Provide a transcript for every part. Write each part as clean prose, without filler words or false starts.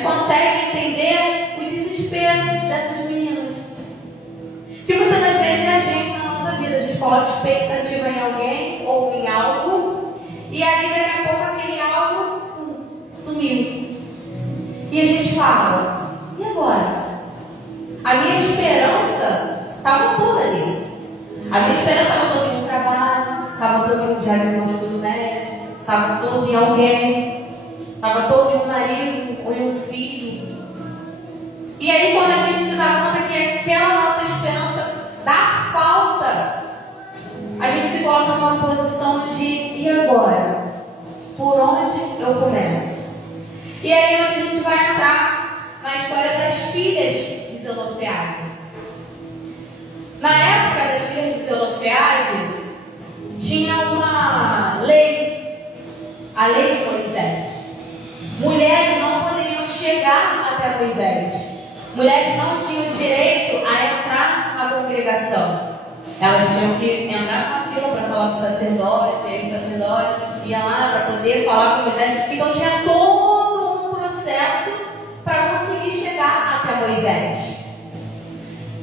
gente consegue entender o desespero dessas meninas. Que muitas das vezes é a gente na nossa vida, a gente coloca expectativa em alguém ou em algo, e aí daqui a pouco aquele algo sumiu. E a gente fala, e agora? A minha esperança estava toda ali. A minha esperança estava toda em um trabalho, estava toda em um diagnóstico do médico, estava toda em alguém, estava toda em um marido ou em um filho. E aí quando a gente se dá conta que aquela nossa esperança dá falta, a gente se coloca numa posição de, e agora? Por onde eu começo? E aí a gente vai entrar na história das filhas de Zelofeade. Na época das filhas de Zelofeade, tinha uma lei, a lei de Moisés. Mulheres não poderiam chegar até Moisés. Mulheres não tinham direito a entrar na congregação. Elas tinham que entrar na fila para falar com o sacerdote, e aí o sacerdote ia lá para poder falar com Moisés. Então tinha todo um processo para conseguir chegar até Moisés.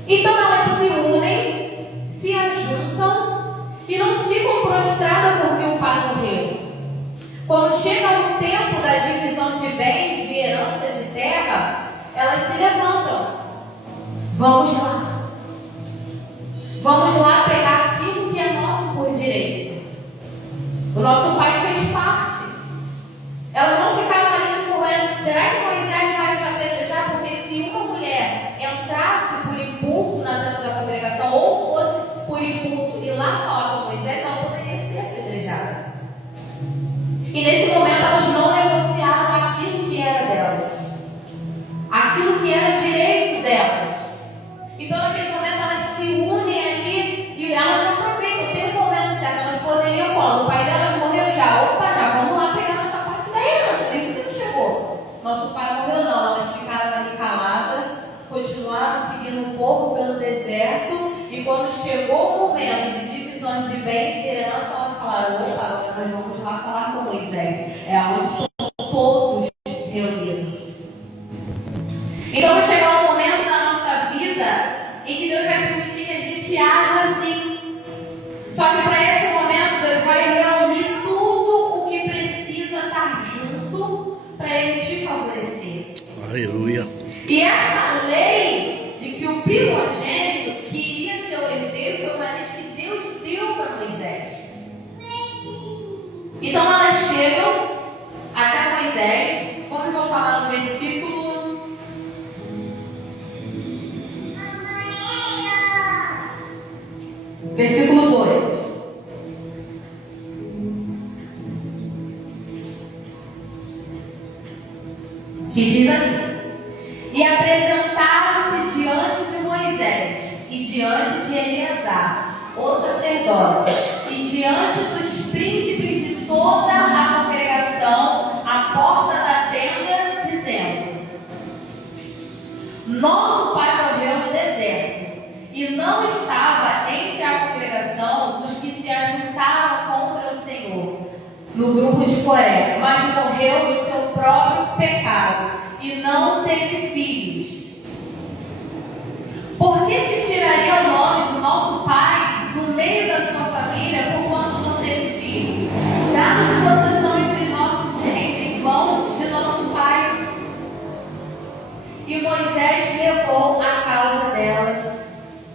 Então elas se unem, se ajuntam e não ficam prostradas porque o pai morreu. Quando chega o tempo da divisão de bens, de herança de terra, elas se levantam. Vamos lá. Vamos lá pegar aquilo que é nosso por direito. O nosso pai fez parte. Elas não ficaram ali se correndo. Será que Moisés vai nos apedrejar? Porque se uma mulher entrasse por impulso na dentro da congregação, ou fosse por impulso ir lá falar com Moisés, ela poderia ser apedrejada. E nesse momento elas não negociaram aquilo que era delas, aquilo que era direito delas. Então naquele momento elas se unem ali e elas aproveitam, tem um momento certo, elas poderiam, quando o pai delas morreu já vamos lá pegar nossa parte da herança, nem que não chegou. Nosso pai morreu não, elas ficaram ali caladas, continuaram seguindo o povo pelo deserto, e quando chegou o momento de divisões de bens e herança, elas falaram, opa, nós vamos lá falar com Moisés, é onde estão todos reunidos. Então vai chegar um momento na nossa vida em que Deus vai permitir que a gente haja assim. Só que para esse momento Deus vai reunir tudo o que precisa estar junto para Ele te favorecer. Aleluia. E essa lei de que o primogênito que iria ser o herdeiro foi uma lei que Deus deu para Moisés. Então elas chegam até Moisés, como eu vou falar no versículo 2. Que diz assim: e apresentaram-se diante de Moisés e diante de Eleazar, o sacerdote, e diante dos príncipes de toda a congregação, à porta da tenda, dizendo: nosso pai morreu no deserto, e não estava entre a congregação dos que se ajuntaram contra o Senhor, no grupo de Coré, mas morreu no seu próprio pecado, e não teve filhos. Por que se tiraria o nome do nosso pai do meio da sua família, por quanto não teve filhos? Dá-nos posição entre irmãos de nosso pai. E Moisés levou a causa delas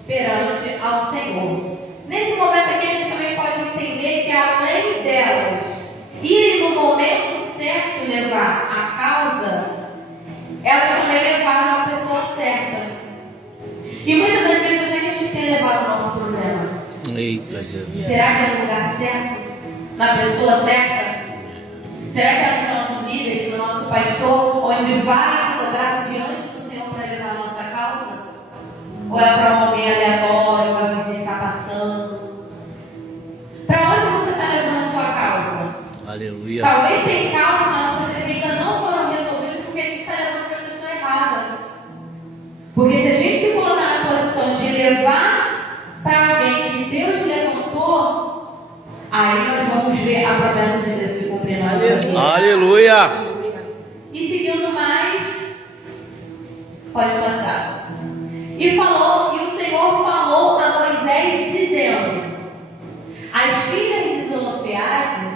perante ao Senhor. Nesse momento aqui a gente também pode entender que além delas irem no momento certo levar a causa, elas também levaram a pessoa certa. E muitas das vezes onde é que a gente tem levado o nosso problema? Eita Jesus. Será que é no lugar certo? Na pessoa certa? Será que é no nosso líder, no nosso pastor, onde vai se dobrar diante do Senhor para levar a nossa causa? Ou é para alguém aleatório, para você estar passando? Para onde você está levando a sua causa? Aleluia. Talvez tenha causas na nossa vida que ainda não foram resolvidas porque a gente está levando para a pessoa errada. Porque se a gente se colocar na posição de levar para alguém que Deus levantou, aí nós vamos ver a promessa de Deus se cumprir na nossa vida. Aleluia. E seguindo mais, Pode passar. E o Senhor falou a Moisés dizendo: as filhas de Zelofeade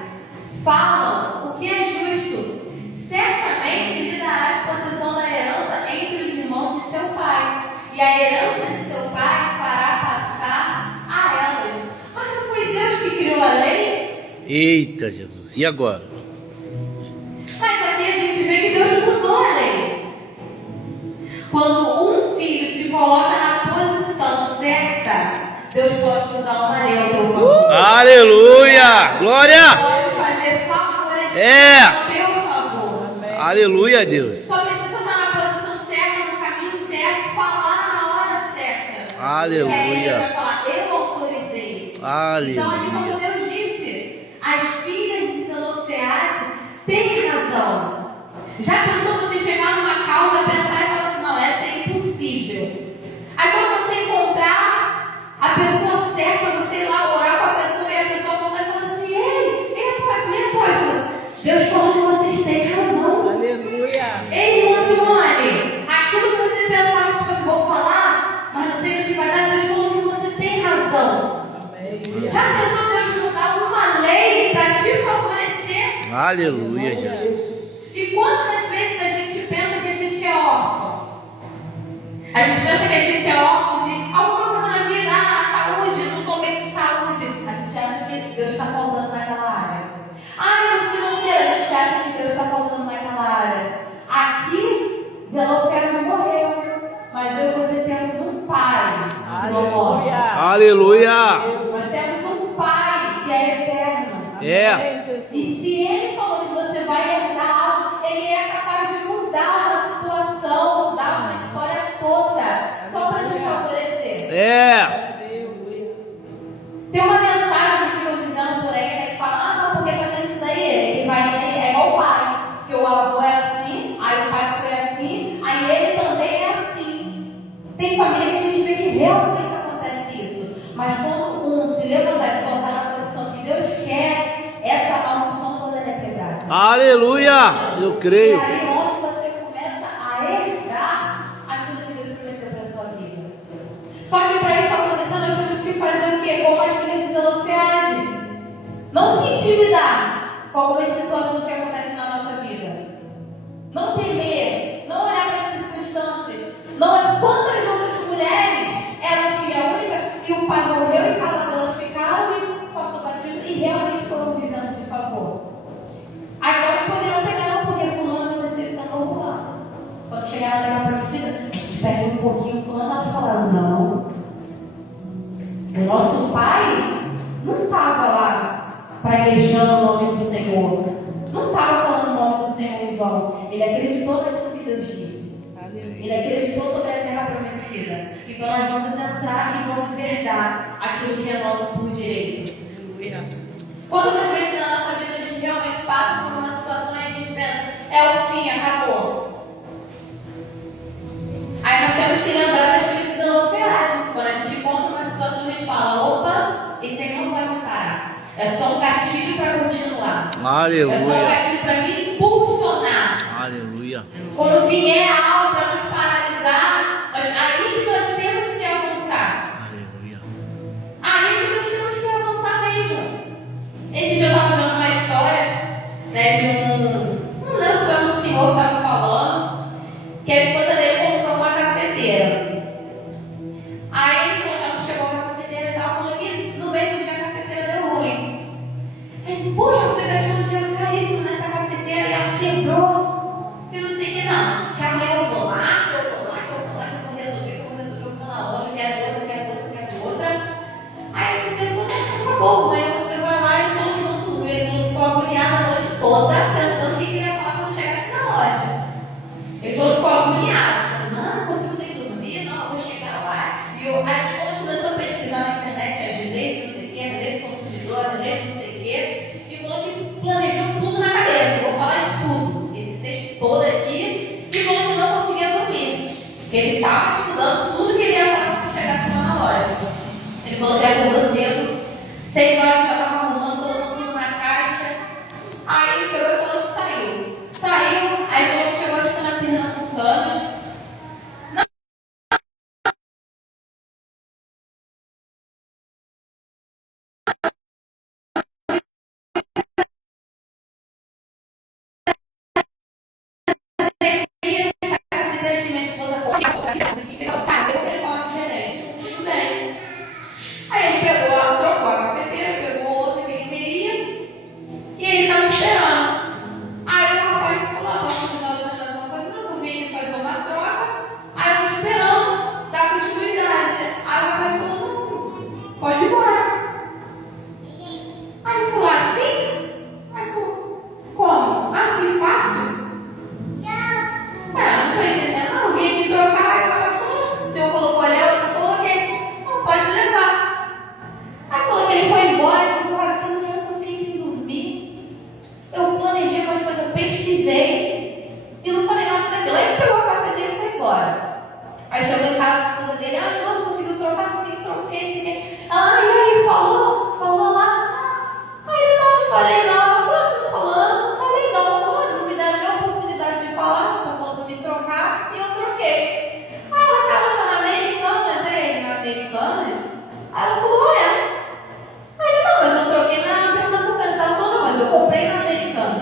falam o que é justo. Certamente lhe darás possessão da herança entre os irmãos de seu pai, e a herança de seu pai fará passar a elas. Mas não foi Deus que criou a lei? Eita, Jesus. E agora? Mas aqui a gente vê que Deus mudou a lei. Quando um filho se coloca na posição certa, Deus pode mudar uma lei ao teu favor. Aleluia! Glória! Pode fazer favorecer É. ao teu favor. Aleluia, Deus. Só precisa estar na posição certa, no caminho certo, falar na hora certa. Aleluia. E aí ele vai falar: eu autorizei. Então, ali como Aleluia. Deus disse, as filhas de Zelofeade têm razão. Já pensou você chegar numa causa, pensar e falar assim: não, essa é impossível. Aí quando você encontrar a pessoa certa, você ir lá orar com a pessoa e a pessoa volta e fala assim: ei, apóstolo, Deus falou que vocês têm razão. Aleluia. Ei, irmã Simone, aquilo que você pensava que você vou falar, mas não sei o que vai dar, Deus falou que você tem razão. Amém. Já pensou Deus mudar uma lei para te favorecer? Aleluia, Jesus. E quantas vezes a gente pensa que a gente é órfão? A gente pensa que a gente é órfão de alguma coisa na vida, saúde, não estou bem de saúde. A gente acha que Deus está faltando naquela área. No financeiro, a gente acha que Deus está faltando naquela área. Aqui, Zelofeade morreu, mas eu e você temos um pai que não morre. Aleluia. Nós temos um pai que é eterno. É. E se ele falou que você vai herdar algo, ele é capaz de mudar uma situação, mudar uma história toda, só para te favorecer. É. Tem uma mensagem que ficam dizendo por aí, né, que fala: não, porque tá isso daí, ele vai, é igual o pai, que o avô é assim, aí o pai foi assim, aí ele também é assim. Tem família que a gente vê que realmente acontece isso, mas quando um se levantar e se colocar na posição que Deus quer, essa maldição toda é quebrada. Aleluia. Eu E creio. aí onde você começa a herdar aquilo que Deus prometeu para a sua vida. Só que para isso acontecer, nós temos que fazer o quê? Como as filhas de Zelofeade. Não se intimidar com algumas situações que acontecem na nossa vida. Não temer, não olhar para as circunstâncias. Não, quantas outras mulheres eram filha única e o pai morreu e cada delas ficaram e passou batido e realmente foram vivendo de favor. Agora eles poderiam pegar, não, porque fulano não decepcionou fulano. Quando chegar na terra prometida, espere um pouquinho, fulano vai falar: não. O nosso pai não estava lá praguejando o nome do Senhor. Não estava falando o nome do Senhor em vão. Ele acreditou naquilo que Deus disse. Ele acreditou sobre a terra prometida. Então nós vamos entrar e vamos herdar aquilo que é nosso por direito. Quantas vezes na nossa vida a gente realmente passa por uma situação e a gente pensa: é o fim, acabou. Aí nós temos que lembrar das filhas de Zelofeade. Quando a gente encontra uma situação, a gente fala: opa, isso aí não vai me parar. É só um gatilho para continuar. É só um Aleluia. gatilho para me impulsionar. Aleluia. Quando vier algo para nos paralisar, aí que nós temos que avançar. Aleluia. Aí que nós temos que avançar mesmo. Esse dia eu estava vendo uma história, né, de não lembro se foi um senhor que estava falando, que a esposa dele comprou uma cafeteira. Aí ele falou que chegou a cafeteira e tal, falou que no meio do dia a cafeteira deu ruim. Ele: poxa, você gastou um dinheiro caríssimo nessa cafeteira e ela quebrou. Que não sei o que não. Que amanhã eu vou lá, que eu vou resolver, que eu vou na loja, quero outra. Aí ele falou: tá bom, aí você vai lá e falou que não dormiu. Ele ficou agoniado a noite toda, pensando que ele ia falar quando chegasse na loja. Ele falou que ficou agoniado. Não, você não tem que dormir, não, eu vou chegar lá. Aí quando começou a pesquisar na internet, é direito, não sei o que, direito do consumidor, direito, não sei o que, e falou que planejou tudo na cabeça. Eu vou falar isso tudo, esse texto todo aqui, e falou que não conseguia dormir. Porque ele estava estudando tudo que ele ia falar quando chegasse lá na loja. Ele falou que acordou cedo, 6 horas que eu estava arrumando, colocando tudo na caixa. Aí ele pegou e falou que saiu. Aí falou que chegou na Pernambucanas.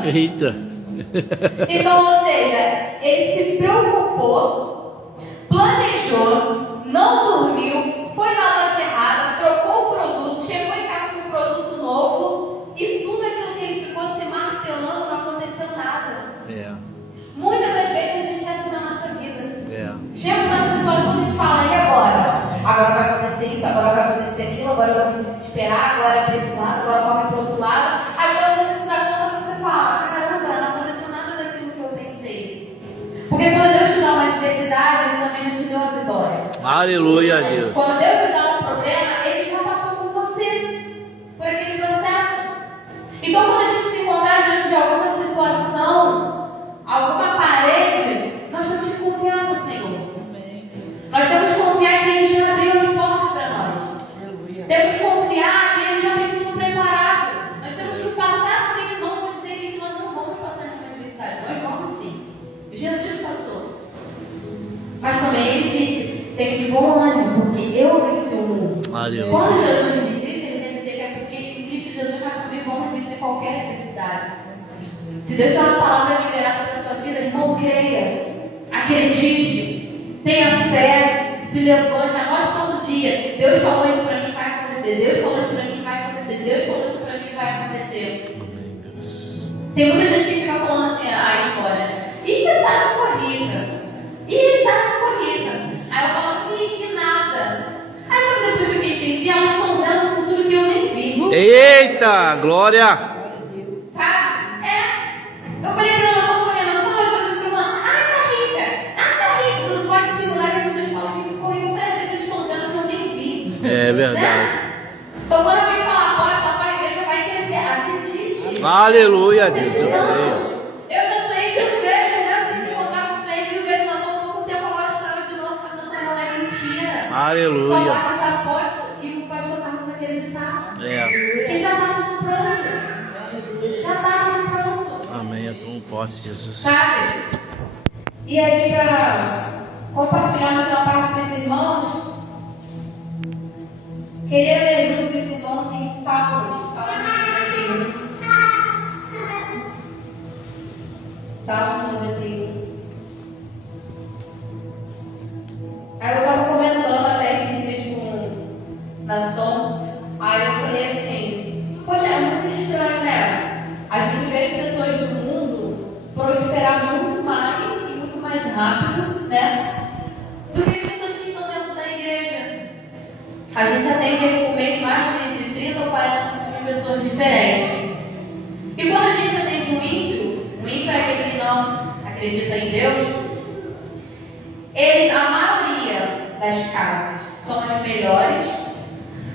Eita. Então, ou seja, ele se preocupou, planejou, não dormiu, foi na loja errada, trocou o produto, chegou em casa com um produto novo e tudo aquilo que ele ficou se martelando não aconteceu nada. É. Muitas das vezes a gente é assim na nossa vida. É. Chega uma situação e a gente fala, e agora? Agora vai acontecer isso, agora vai acontecer aquilo, agora eu vou me desesperar, agora é para esse lado, agora corre para o outro lado. Aí quando você se dá conta, você fala, caramba, não aconteceu nada daquilo que eu pensei. Porque quando Deus te dá uma adversidade, Ele também já te deu a vitória. Aleluia, Deus. Quando Deus te dá um problema, Ele já passou por você, por aquele processo. Então quando a gente se encontrar diante de alguma situação, alguma parede, nós temos que confiar no Senhor. Nós temos que confiar que Ele já abriu as portas para nós. Temos que confiar que Ele já tem tudo preparado. Nós temos que passar sim, não vou dizer que nós não vamos passar nenhuma adversidade. Nós vamos sim. Jesus passou. Mas também Ele disse, tem de bom ânimo, porque eu venci o mundo. Aleluia. Quando Jesus diz isso, Ele quer dizer que é porque em Cristo Jesus nós também vamos vencer qualquer adversidade. Se Deus dá uma palavra liberada para a sua vida, irmão, creia, acredite, tenha fé, se levante, anote todo dia. Deus falou isso para mim, vai acontecer. Deus falou isso para mim, vai acontecer. Deus falou isso para mim, vai acontecer. Tem muita gente que fica falando assim, aí fora, ih, Sara ficou rica. Ih, Sara ficou rica. Aí eu falo assim, que nada. Aí sabe depois do que eu entendi? Elas estão vendo um futuro que eu nem vi. Eita, glória. Sabe? Eu falei pra ela, só falei, mas só depois eu fiquei falando, tá rica, tu não pode simular que as pessoas falam que ficou rica, às vezes eles estão vendo que eu nem vi. É verdade. Né? Então quando alguém falar, pode, a igreja vai crescer, acredite. Aleluia, Deus. Eu creio. Eu já sonhei mil vezes, né? Você me contar com sonhei mil vezes, nós somos pouco tempo, agora sou eu de novo, mas nós somos lá mentira. Só Aleluia. vai passar apóstolo e o pastor Carlos acreditar. É. Porque já está tudo pronto. Já está tudo pronto. Amém. Eu tomo posse, Jesus. Sabe? E aí, para compartilhar mais uma parte com esses irmãos, queria ler junto com os irmãos em Salmos 91. Salmos 91. Aí eu estava comentando até esses dias com Nação. Aí eu falei assim, poxa, é muito estranho, né? A gente vê as pessoas do mundo prosperar muito mais e muito mais rápido, né? Do que as pessoas que estão dentro da igreja. A gente atende aí por mês mais de 30 ou 40 de pessoas diferentes. E quando a gente atende um ímpio é aquele que não acredita em Deus, a maioria das casas são as melhores,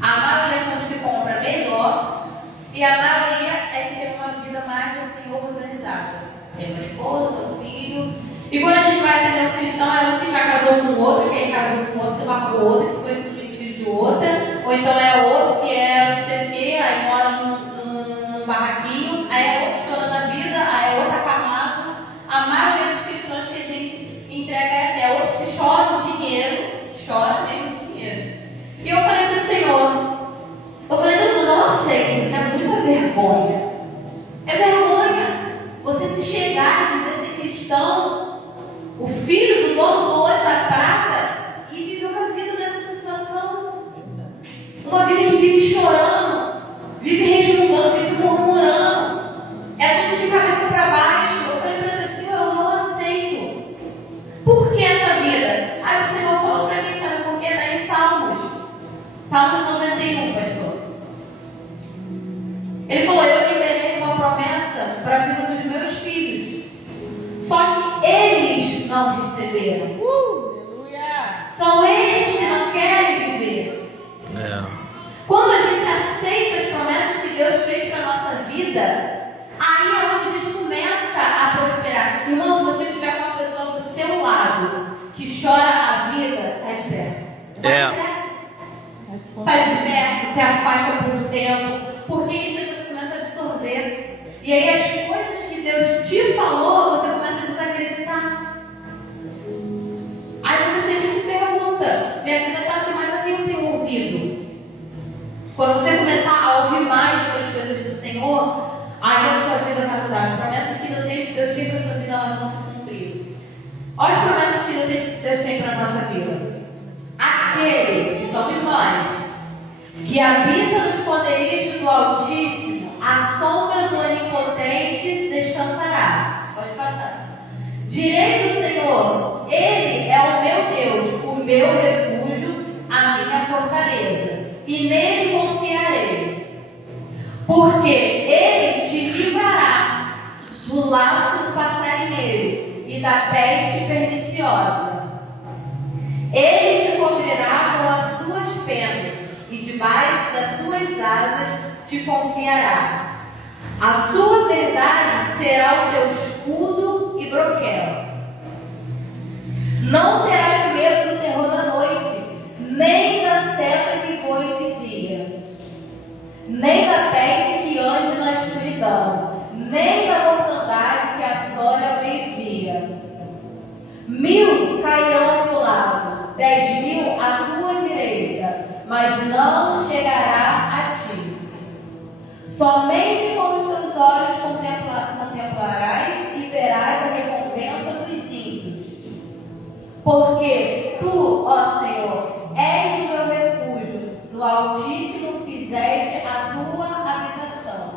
a maioria são as que compram melhor, e a maioria é que tem uma vida mais assim organizada. Tem uma esposa, um filho. E quando a gente vai atender um cristão, é um que já casou com o outro, que aí casou com o outro, que marcou outro, que foi subfilho de outra, ou então é outro que é não sei o quê, aí mora num barraquinho, aí é outro estourando a vida, aí é outro acamado. A maioria dos cristãos que a gente entrega é assim, é outros que choram dinheiro, choram mesmo dinheiro. E eu falei para o Senhor, Deus, eu não aceito, isso é muita vergonha. É vergonha você se chegar e dizer ser cristão, o filho do dono do ouro da prata, e viver uma vida dessa situação. Uma vida que vive chorando, vive resmungando, vive murmurando. É tudo de cabeça para baixo. Eu falei para Deus, Senhor, eu não aceito. Por que essa vida? Aí o Senhor falou para mim, sabe por quê? Está em Salmos. Salmos 91, pastor. Ele falou, eu liberei uma promessa para a vida dos meus filhos. Só que eles não receberam. São eles que não querem viver. É. Quando a gente aceita as promessas que Deus fez para a nossa vida, aí é onde a gente começa a prosperar. Irmão, se você tiver com uma pessoa do seu lado que chora a vida, sai de perto. Sai de perto. Sai de perto, se afasta por um tempo. Porque isso você começa a absorver. E aí as coisas que Deus te falou, você começa a desacreditar. Aí você sempre se pergunta, minha vida está assim, mas a quem eu tenho ouvido? Quando você começar a ouvir mais sobre as coisas do Senhor, aí a sua vida vai mudar. As promessas aquele, que somos nós, que habita nos esconderijos do Altíssimo, a sombra do Onipotente descansará. Pode passar. Direi do Senhor, Ele é o meu Deus, o meu refúgio, a minha fortaleza, e nele confiarei. Porque Ele te livrará do laço do passarinheiro e da peste perniciosa. Ele te cobrirá com as suas penas, e debaixo das suas asas te confiará. A sua verdade será o teu escudo e broquel. Não terás medo do terror da noite, nem da seta que voe de dia, nem da peste que ande na escuridão, nem da mortandade que assole ao meio-dia. 1000 cairão ao teu lado, 10.000 à tua direita, mas não chegará a ti. Somente com os teus olhos contemplarás e verás a recompensa dos ímpios. Porque tu, ó Senhor, és o meu refúgio, no Altíssimo fizeste a tua habitação.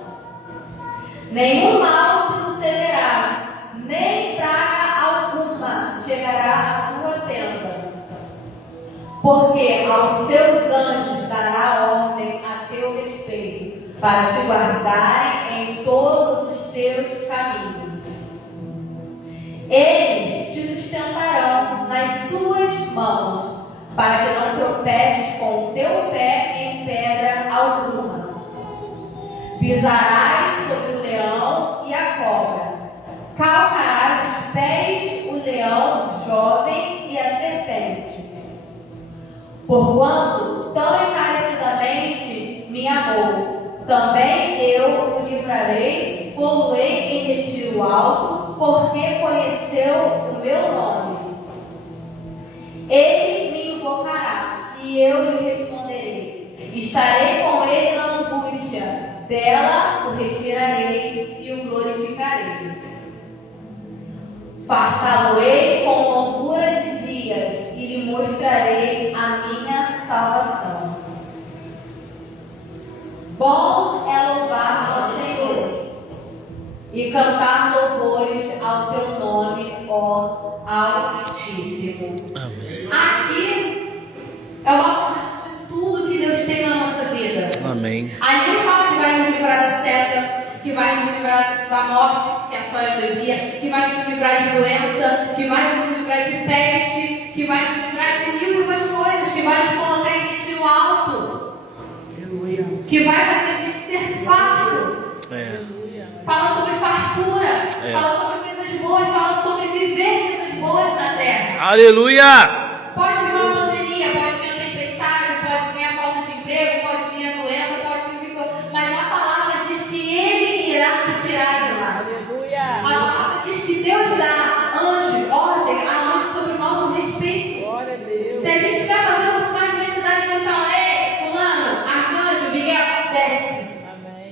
Nenhum mal te sucederá, nem praga alguma chegará à tua tenda. Porque aos seus anjos dará ordem a teu respeito, para te guardarem em todos os teus caminhos. Eles te sustentarão nas suas mãos, para que não tropeces com o teu pé em pedra alguma. Pisarás sobre o leão e a cobra, calcarás os pés o leão jovem e a serpente. Porquanto tão encarecidamente me amou, também eu o livrarei, pô-lo-ei em retiro alto, porque conheceu o meu nome. Ele me invocará, e eu lhe responderei. Estarei com ele na angústia, dela o retirarei e o glorificarei. Fartá-lo-ei com longura de dias, e lhe mostrarei a minha salvação. Bom é louvar ao Senhor e cantar louvores ao teu nome, ó Altíssimo. Amém. Aqui é uma promessa de tudo que Deus tem na nossa vida. Amém. Ali ele fala que vai nos livrar da seta, que vai nos livrar da morte, que é só a dia, que vai nos livrar de doença, que vai nos livrar de peste, que vai nos livrar de mil e uma coisas, que vai nos colocar em retiro alto, que vai fazer a gente ser farto. Fala sobre fartura, fala sobre coisas boas, fala sobre viver coisas boas na terra. Aleluia! Pode vir uma pandemia, pode vir a tempestade, pode vir a falta de emprego, pode vir a doença, pode vir o que for, mas a palavra diz que Ele irá nos tirar de lá. Aleluia. A palavra diz que Deus dá anjo, ordem a anjo sobre o nosso respeito. Glória a Deus. Se a gente estiver passando por uma adversidade, Deus fala: ei, fulano, arcanjo, Miguel, desce. Amém.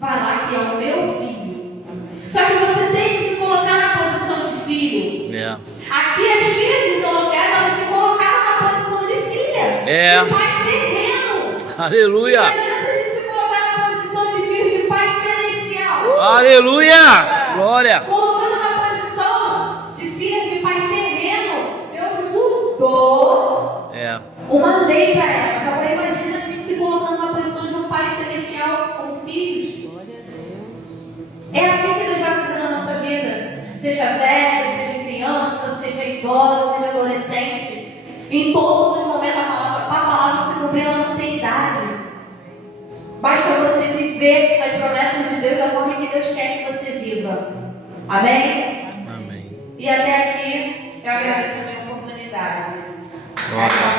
Vai lá que é o meu filho. Só que você tem que se colocar na posição de filho. É. Aqui as filhas de Zelofehad, elas se colocaram na posição de filha. É. De pai terreno. Aleluia! Imagina se a gente se colocar na posição de filho de pai celestial. Aleluia! Glória! Colocando na posição de filha de pai terreno, Deus mudou uma lei para elas. Agora imagina a gente se colocando na posição de um pai celestial com filhos. Glória a Deus. É assim que Deus vai fazer na nossa vida. Seja velho, seja criança, seja idoso, seja adolescente. Em todos os momentos a palavra se cumpre, ela não tem idade. Basta você viver as promessas de Deus da forma que Deus quer que você viva. Amém? Amém. E até aqui eu agradeço a minha oportunidade. Glória.